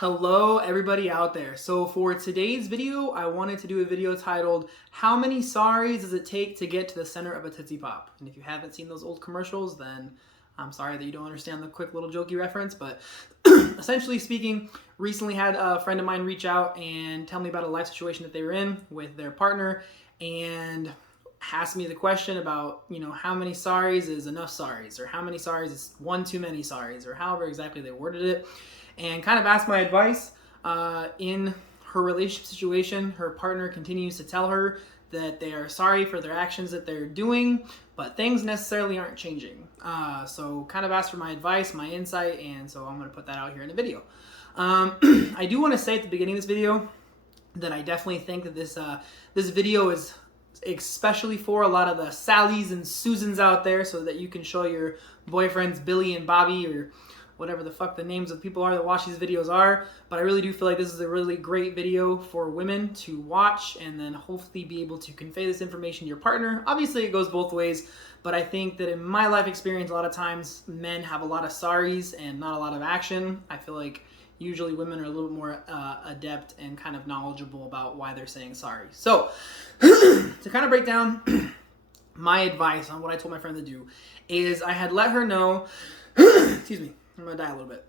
Hello everybody out there. So for today's video, I wanted to do a video titled, How many sorries does it take to get to the center of a Tootsie Pop? And if you haven't seen those old commercials, then I'm sorry that you don't understand the quick little jokey reference, but essentially speaking, recently had a friend of mine reach out and tell me about a life situation that they were in with their partner and asked me the question about, how many sorries is enough sorries, or how many sorries is one too many sorries, or however exactly they worded it. And kind of asked my advice. In her relationship situation, her partner continues to tell her that they are sorry for their actions that they're doing, but things necessarily aren't changing. So kind of asked for my advice, my insight, and so I'm going to put that out here in the video. I do want to say at the beginning of this video that I definitely think that this video is especially for a lot of the Sallys and Susans out there, so that you can show your boyfriends Billy and Bobby, or whatever the fuck the names of people are that watch these videos are. But I really do feel like this is a really great video for women to watch and then hopefully be able to convey this information to your partner. Obviously it goes both ways, but I think that in my life experience, a lot of times men have a lot of sorries and not a lot of action. I feel like usually women are a little bit more adept and kind of knowledgeable about why they're saying sorry. So to kind of break down my advice on what I told my friend to do is I had let her know, excuse me, I'm going to die a little bit.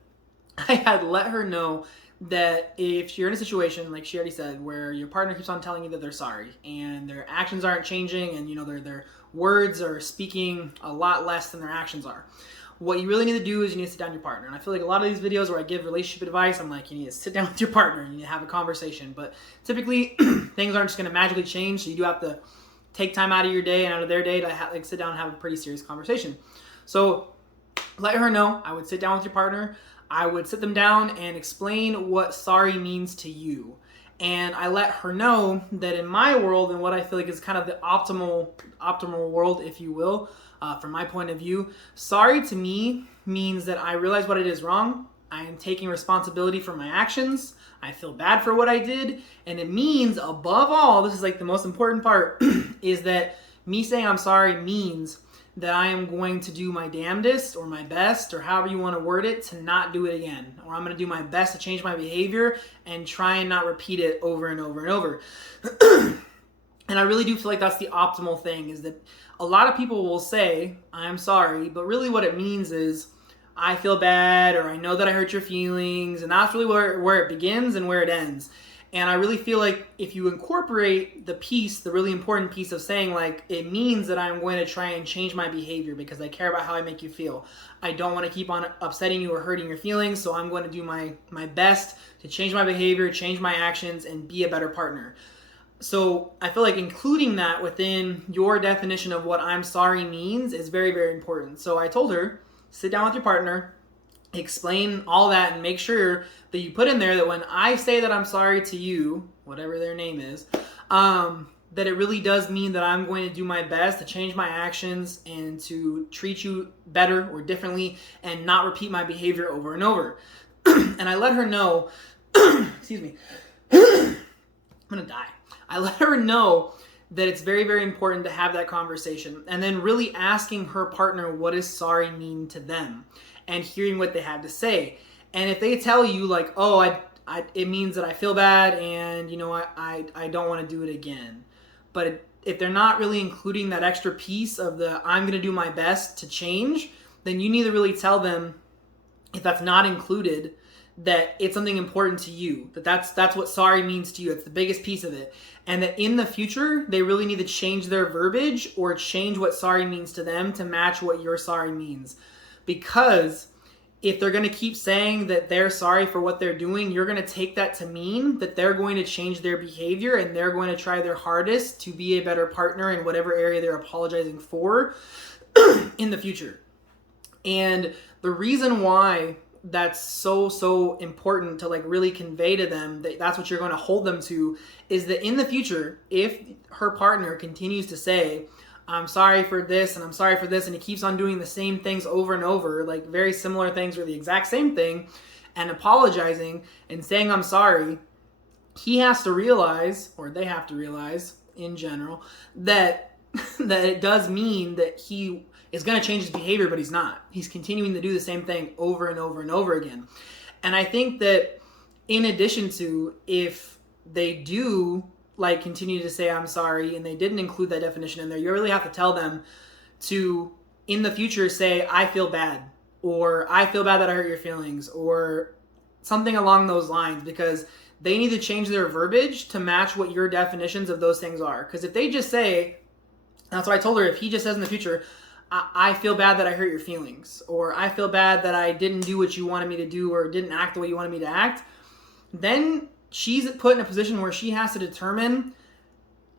I had let her know that if you're in a situation, like she already said, where your partner keeps on telling you that they're sorry and their actions aren't changing and, their words are speaking a lot less than their actions are, what you really need to do is you need to sit down with your partner. And I feel like a lot of these videos where I give relationship advice, I'm like, you need to sit down with your partner and you need to have a conversation. But typically, things aren't just going to magically change, so you do have to take time out of your day and out of their day to sit down and have a pretty serious conversation. So let her know. I would sit down with your partner. I would sit them down and explain what sorry means to you. And I let her know that in my world, and what I feel like is kind of the optimal world, if you will, from my point of view, sorry to me means that I realize what it is wrong. I am taking responsibility for my actions. I feel bad for what I did. And it means, above all, this is like the most important part, is that me saying I'm sorry means that I am going to do my damnedest or my best, or however you want to word it, to not do it again. Or I'm going to do my best to change my behavior and try and not repeat it over and over and over. And I really do feel like that's the optimal thing, is that a lot of people will say, I'm sorry, but really what it means is, I feel bad, or I know that I hurt your feelings, and that's really where it begins and where it ends. And I really feel like if you incorporate the really important piece of saying, like, it means that I'm going to try and change my behavior because I care about how I make you feel. I don't want to keep on upsetting you or hurting your feelings, so I'm going to do my best to change my behavior, change my actions, and be a better partner. So I feel like including that within your definition of what I'm sorry means is very, very important. So I told her, sit down with your partner, explain all that, and make sure that you put in there that when I say that I'm sorry to you, whatever their name is, that it really does mean that I'm going to do my best to change my actions and to treat you better or differently and not repeat my behavior over and over. And I let her know, excuse me, I'm going to die. I let her know that it's very, very important to have that conversation, and then really asking her partner what does sorry mean to them, and hearing what they have to say. And if they tell you like, oh, it means that I feel bad and I don't want to do it again. But if they're not really including that extra piece of the I'm going to do my best to change, then you need to really tell them, if that's not included, that it's something important to you, that's what sorry means to you. It's the biggest piece of it. And that in the future, they really need to change their verbiage or change what sorry means to them to match what your sorry means. Because if they're going to keep saying that they're sorry for what they're doing, you're going to take that to mean that they're going to change their behavior and they're going to try their hardest to be a better partner in whatever area they're apologizing for in the future. And the reason why that's so important to like really convey to them that that's what you're going to hold them to is that in the future, if her partner continues to say, I'm sorry for this and I'm sorry for this, and he keeps on doing the same things over and over, like very similar things or the exact same thing, and apologizing and saying I'm sorry, he has to realize, or they have to realize in general, that it does mean that he is going to change his behavior, but he's not. He's continuing to do the same thing over and over and over again. And I think that In addition to, if they do like continue to say I'm sorry and they didn't include that definition in there, you really have to tell them to in the future say I feel bad, or I feel bad that I hurt your feelings, or something along those lines, because they need to change their verbiage to match what your definitions of those things are. Because if they just say, that's what I told her, if he just says in the future, I feel bad that I hurt your feelings, or I feel bad that I didn't do what you wanted me to do, or didn't act the way you wanted me to act, then she's put in a position where she has to determine,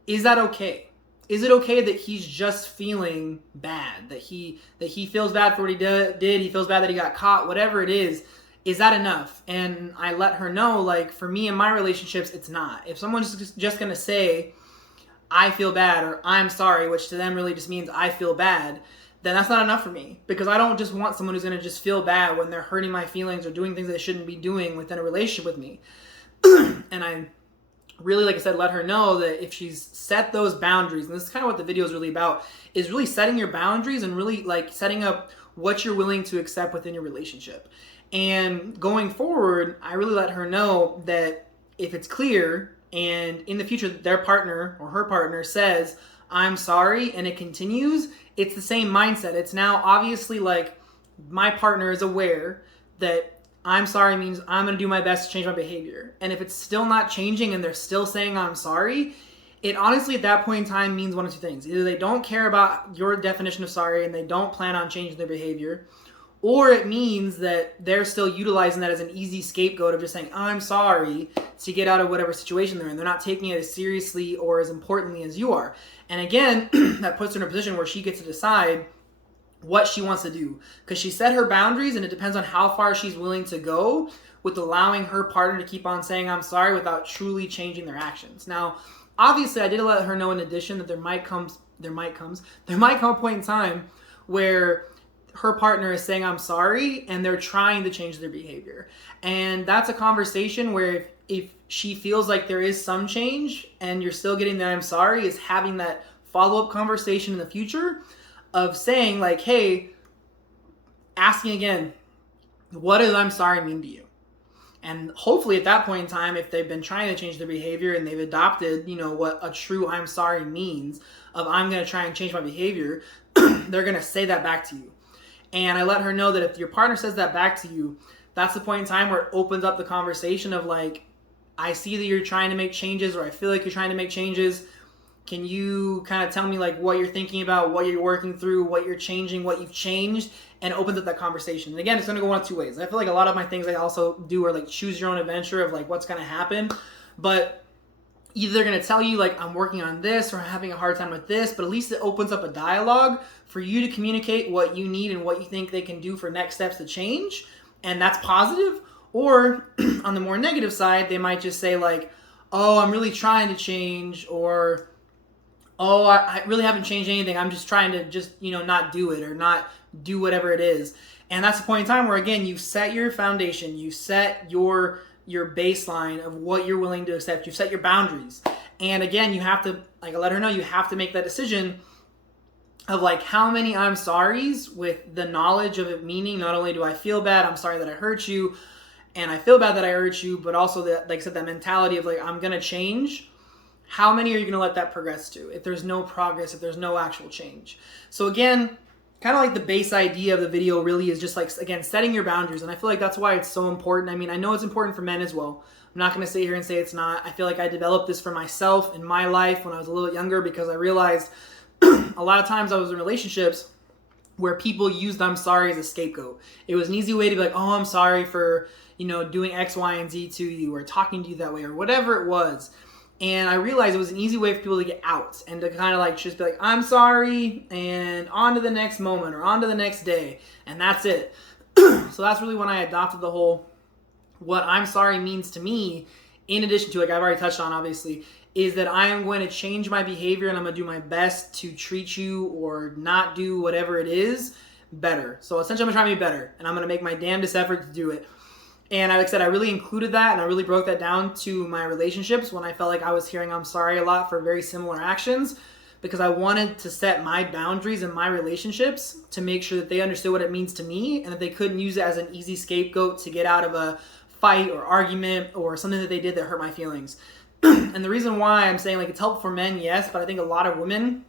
is that okay? Is it okay that he's just feeling bad, that he feels bad for what he did, he feels bad that he got caught, whatever it is that enough? And I let her know, like, for me in my relationships, it's not. If someone's just going to say, I feel bad, or I'm sorry, which to them really just means I feel bad, then that's not enough for me. Because I don't just want someone who's going to just feel bad when they're hurting my feelings or doing things they shouldn't be doing within a relationship with me. And I really, like I said, let her know that if she's set those boundaries, and this is kind of what the video is really about, is really setting your boundaries and really like setting up what you're willing to accept within your relationship. And going forward, I really let her know that if it's clear and in the future their partner or her partner says, I'm sorry, and it continues, it's the same mindset. It's now obviously like my partner is aware that I'm sorry means I'm going to do my best to change my behavior. And if it's still not changing and they're still saying I'm sorry, it honestly at that point in time means one of two things. Either they don't care about your definition of sorry and they don't plan on changing their behavior, or it means that they're still utilizing that as an easy scapegoat of just saying, I'm sorry, to get out of whatever situation they're in. They're not taking it as seriously or as importantly as you are. And again, that puts her in a position where she gets to decide what she wants to do. Because she set her boundaries, and it depends on how far she's willing to go with allowing her partner to keep on saying I'm sorry without truly changing their actions. Now, obviously, I did let her know in addition that there might come a point in time where her partner is saying I'm sorry and they're trying to change their behavior. And that's a conversation where if she feels like there is some change and you're still getting that I'm sorry, is having that follow-up conversation in the future of saying like, hey, asking again, what does I'm sorry mean to you? And hopefully at that point in time, if they've been trying to change their behavior and they've adopted, what a true I'm sorry means of I'm going to try and change my behavior, they're going to say that back to you. And I let her know that if your partner says that back to you, that's the point in time where it opens up the conversation of like, I see that you're trying to make changes, or I feel like you're trying to make changes. Can you kind of tell me like what you're thinking about, what you're working through, what you're changing, what you've changed, and opens up that conversation. And again, it's going to go one of two ways. I feel like a lot of my things I also do are like choose your own adventure of like what's going to happen. But either they're going to tell you like I'm working on this or I'm having a hard time with this, but at least it opens up a dialogue for you to communicate what you need and what you think they can do for next steps to change. And that's positive. Or on the more negative side, they might just say like, oh, I'm really trying to change, or oh, I really haven't changed anything. I'm just trying to not do it or not do whatever it is. And that's the point in time where, again, you've set your foundation, you set your baseline of what you're willing to accept. You've set your boundaries. And again, you have to, like I let her know, you have to make that decision of like how many I'm sorries with the knowledge of it meaning not only do I feel bad, I'm sorry that I hurt you, and I feel bad that I hurt you, but also that, like I said, that mentality of like, I'm going to change. How many are you going to let that progress to if there's no progress, if there's no actual change? So again, kind of like the base idea of the video really is just like, again, setting your boundaries. And I feel like that's why it's so important. I mean, I know it's important for men as well. I'm not going to sit here and say it's not. I feel like I developed this for myself in my life when I was a little bit younger, because I realized a lot of times I was in relationships where people used I'm sorry as a scapegoat. It was an easy way to be like, oh, I'm sorry for, doing X, Y, and Z to you, or talking to you that way, or whatever it was. And I realized it was an easy way for people to get out and to kind of like just be like, I'm sorry, and on to the next moment or on to the next day. And that's it. So that's really when I adopted the whole, what I'm sorry means to me, in addition to, like I've already touched on, obviously, is that I am going to change my behavior and I'm going to do my best to treat you or not do whatever it is better. So essentially I'm going to try to be better, and I'm going to make my damnedest effort to do it. And like I said, I really included that, and I really broke that down to my relationships when I felt like I was hearing I'm sorry a lot for very similar actions, because I wanted to set my boundaries in my relationships to make sure that they understood what it means to me and that they couldn't use it as an easy scapegoat to get out of a fight or argument or something that they did that hurt my feelings. And the reason why I'm saying like it's helpful for men, yes, but I think a lot of women,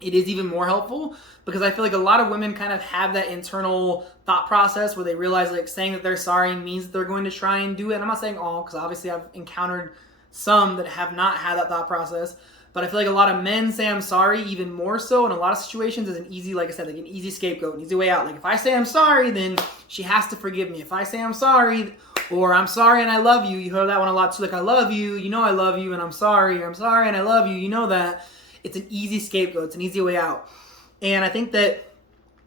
it is even more helpful, because I feel like a lot of women kind of have that internal thought process where they realize like saying that they're sorry means that they're going to try and do it. And I'm not saying all, because obviously I've encountered some that have not had that thought process. But I feel like a lot of men say I'm sorry even more so in a lot of situations as an easy, like I said, like an easy scapegoat, an easy way out. Like if I say I'm sorry, then she has to forgive me. If I say I'm sorry, or I'm sorry and I love you, you heard that one a lot too, like I love you, you know I love you, and I'm sorry and I love you, you know that. It's an easy scapegoat, it's an easy way out. And I think that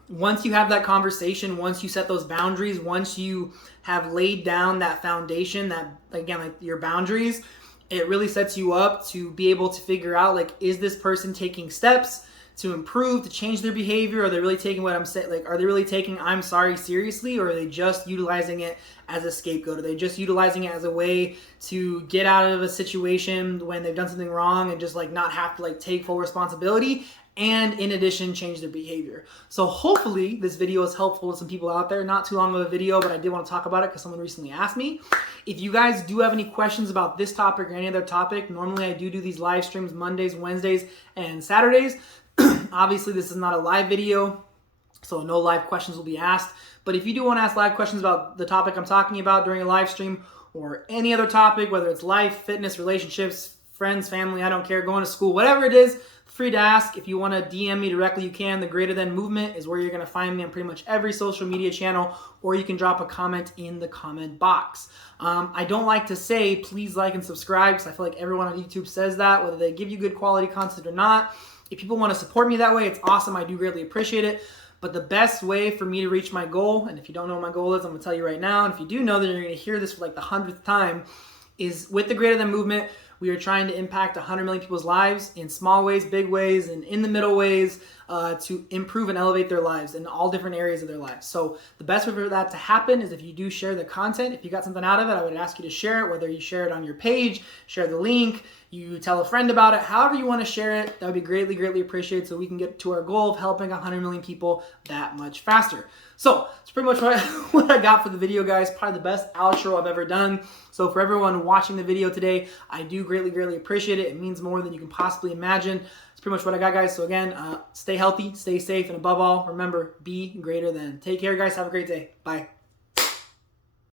once you have that conversation, once you set those boundaries, once you have laid down that foundation, that again, like your boundaries, it really sets you up to be able to figure out like, is this person taking steps to improve, to change their behavior? Are they really taking what I'm saying? Like, are they really taking I'm sorry seriously, or are they just utilizing it as a scapegoat? Are they just utilizing it as a way to get out of a situation when they've done something wrong and just like not have to like take full responsibility, and in addition change their behavior? So hopefully this video is helpful to some people out there. Not too long of a video, but I did want to talk about it because someone recently asked me. If you guys do have any questions about this topic or any other topic, normally I do these live streams Mondays, Wednesdays, and Saturdays. Obviously this is not a live video, so no live questions will be asked. But if you do want to ask live questions about the topic I'm talking about during a live stream, or any other topic, whether it's life, fitness, relationships, friends, family, I don't care, going to school, whatever it is, free to ask. If you want to DM me directly, you can. The Greater Than Movement is where you're going to find me on pretty much every social media channel, or you can drop a comment in the comment box. I don't like to say please like and subscribe, because I feel like everyone on YouTube says that, whether they give you good quality content or not. If people want to support me that way, it's awesome. I do greatly appreciate it. But the best way for me to reach my goal, and if you don't know what my goal is, I'm going to tell you right now, and if you do know, then you're going to hear this for like the 100th time, is with the Greater Than Movement, we are trying to impact 100 million people's lives in small ways, big ways, and in the middle ways, to improve and elevate their lives in all different areas of their lives. So the best way for that to happen is if you do share the content. If you got something out of it, I would ask you to share it, whether you share it on your page, share the link, you tell a friend about it, however you want to share it. That would be greatly, greatly appreciated, so we can get to our goal of helping 100 million people that much faster. So that's pretty much what I got for the video, guys. Probably the best outro I've ever done. So for everyone watching the video today, I do greatly, greatly appreciate it. It means more than you can possibly imagine. That's pretty much what I got, guys. So again, stay healthy, stay safe, and above all, remember, be greater than. Take care, guys. Have a great day. Bye.